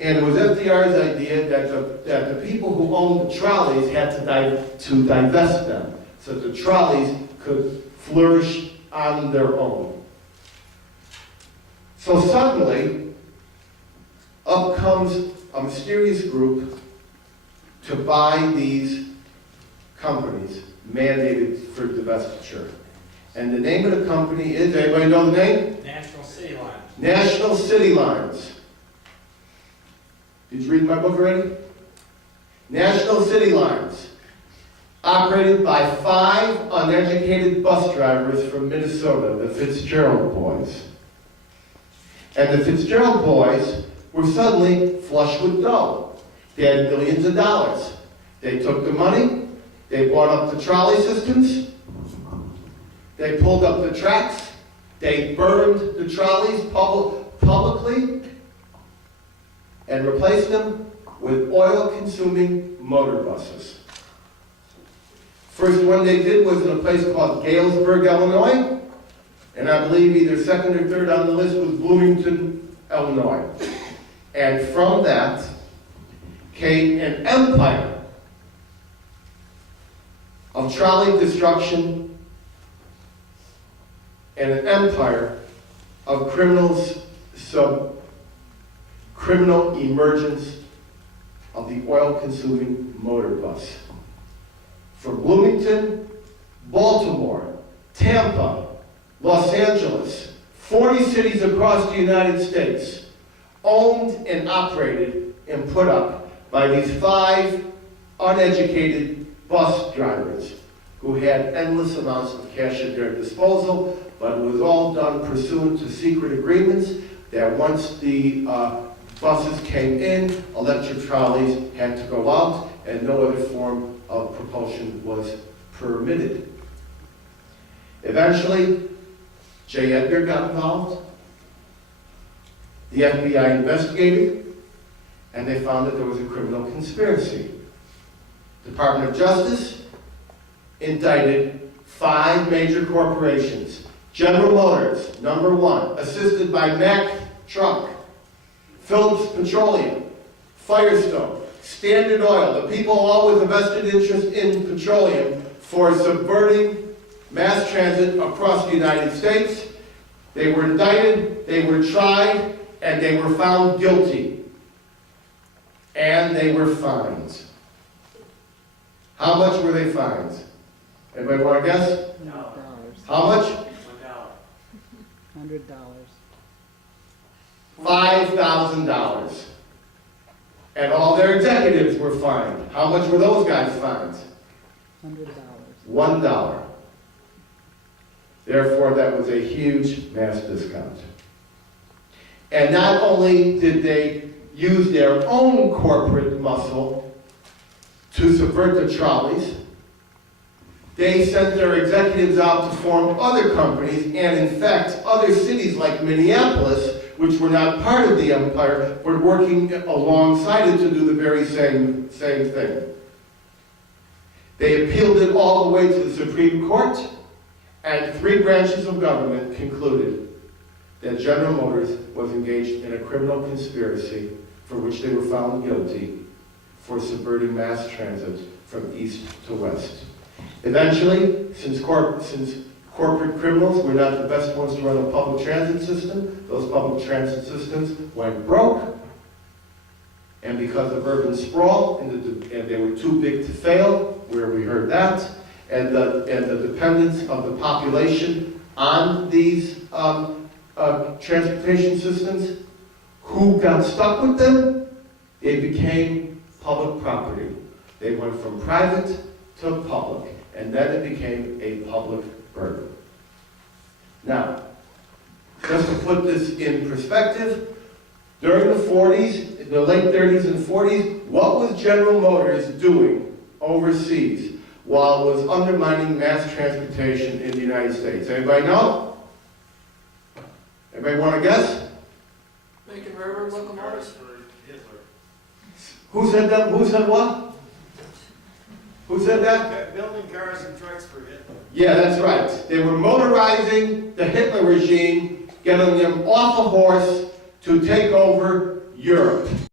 And it was FDR's idea that the people who owned the trolleys had to divest them so the trolleys could flourish on their own. So suddenly, up comes a mysterious group to buy these companies mandated for divestiture. And the name of the company is, anybody know the name? National City Lines. National City Lines. Did you read my book already? National City Lines, operated by 5 uneducated bus drivers from Minnesota, the Fitzgerald boys. And the Fitzgerald boys were suddenly flush with dough. They had millions of dollars. They took the money, they bought up the trolley systems, they pulled up the tracks, they burned the trolleys publicly, and replaced them with oil-consuming motor buses. First one they did was in a place called Galesburg, Illinois, and I believe either second or third on the list was Bloomington, Illinois. And from that came an empire of trolley destruction and an empire of criminal emergence of the oil-consuming motor bus. From Bloomington, Baltimore, Tampa, Los Angeles, 40 cities across the United States, owned and operated and put up by these 5 uneducated bus drivers who had endless amounts of cash at their disposal, but it was all done pursuant to secret agreements that once the buses came in, electric trolleys had to go out, and no other form of propulsion was permitted. Eventually, J. Edgar got involved. The FBI investigated, and they found that there was a criminal conspiracy. Department of Justice indicted 5 major corporations. General Motors, number 1, assisted by Mack Truck, Phillips Petroleum, Firestone, Standard Oil, the people all with a vested interest in petroleum, for subverting mass transit across the United States. They were indicted, they were tried, and they were found guilty. And they were fined. How much were they fined? Anybody want to guess? No. How much? $100. $5,000. And all their executives were fined. How much were those guys fined? $100. $1. Therefore, that was a huge mass discount. And not only did they use their own corporate muscle to subvert the trolleys, they sent their executives out to form other companies, and in fact, other cities like Minneapolis, which were not part of the empire, were working alongside it to do the very same thing. They appealed it all the way to the Supreme Court, and 3 branches of government concluded that General Motors was engaged in a criminal conspiracy for which they were found guilty for subverting mass transit from east to west. Eventually, since corporate criminals were not the best ones to run a public transit system, those public transit systems went broke, and because of urban sprawl, and they were too big to fail, where we heard that, and the dependence of the population on these transportation systems, who got stuck with them? They became public property. They went from private to public, and then it became a public burden. Now, just to put this in perspective, during the 40s, the late 30s and 40s, what was General Motors doing overseas while it was undermining mass transportation in the United States? Anybody know? Anybody want to guess? Making railroad locomotives. Who said that? Who said what? Who said that? Building cars and trucks for Hitler. Yeah, that's right. They were motorizing the Hitler regime, getting them off a horse to take over Europe.